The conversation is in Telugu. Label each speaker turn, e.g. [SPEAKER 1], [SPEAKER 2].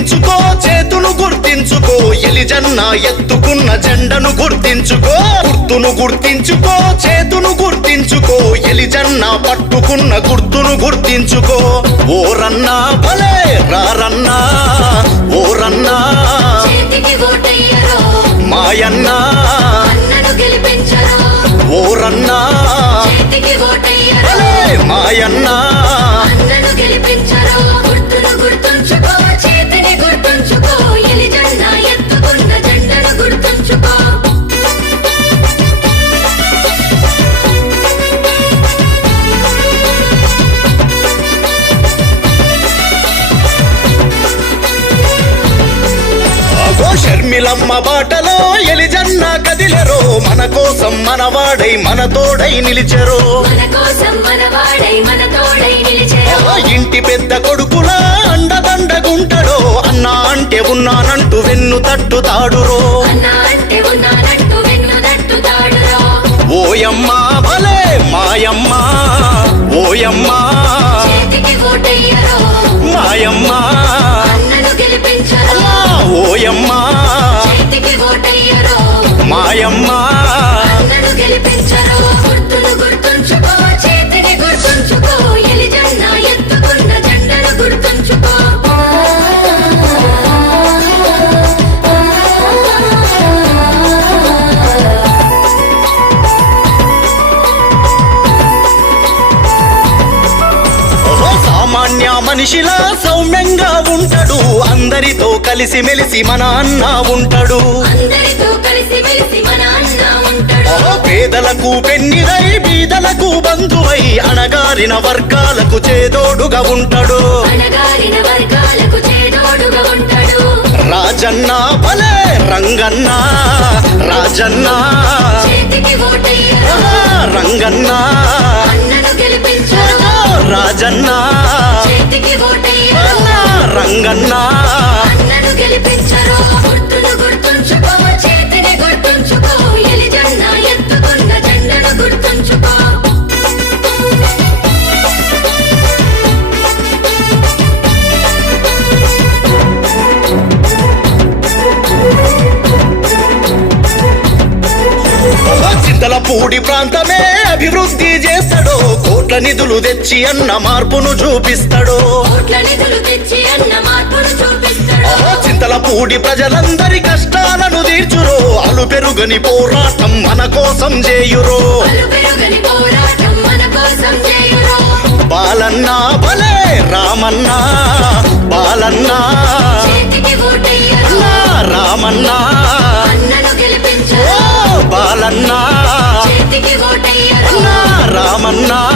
[SPEAKER 1] గుర్తించుకో చేతును గుర్తించుకో ఎలి జన్న ఎత్తుకున్న జెండను గుర్తించుకో గుర్తును గుర్తించుకో చేతును గుర్తించుకో ఎలి జన్న పట్టుకున్న గుర్తును గుర్తించుకో. ఓరన్నా భలే రారన్నా ఓరన్నా. మాయన్నా అగో షర్మిలమ్మ బాటలో ఎలిజన్న కదిలెరో. మన కోసం మనవాడై మన తోడై నిలిచెరో. ఇంటి పెద్ద కొడుకులా అండదండగుంటడో. అన్నా అంటే ఉన్నానంటూ వెన్ను తట్టుతాడురో. ఓయమ్మా భలే మాయమ్మా ఓయమ్మా. మాయమ్మా సామాన్య మనిషిలా సౌమ్యంగా ఉంటాడు. అందరితో కలిసి మెలిసి మన అన్న ఉంటాడు. పేదలకు పెన్నిదై బీదలకు బంధువై అణగారిన వర్గాలకు చేదోడుగా ఉంటాడు. రాజన్న భలే రంగన్న రాజన్న. రంగన్న. రాజన్న. రంగన్న. చింతలపూడి ప్రాంతమే అభివృద్ధి చేస్తాడు కోట్ల నిధులు తెచ్చి అన్న మార్పును చూపిస్తాడు. చింతల పూడి ప్రజలందరి కష్టాలను తీర్చురో. అలు పెరుగని పోరాటం మన కోసం చేయురో.
[SPEAKER 2] బాలన్నా బలే రామన్నా బాలన్నా. రామన్నా.
[SPEAKER 1] బాలన్నా. రామన్నా.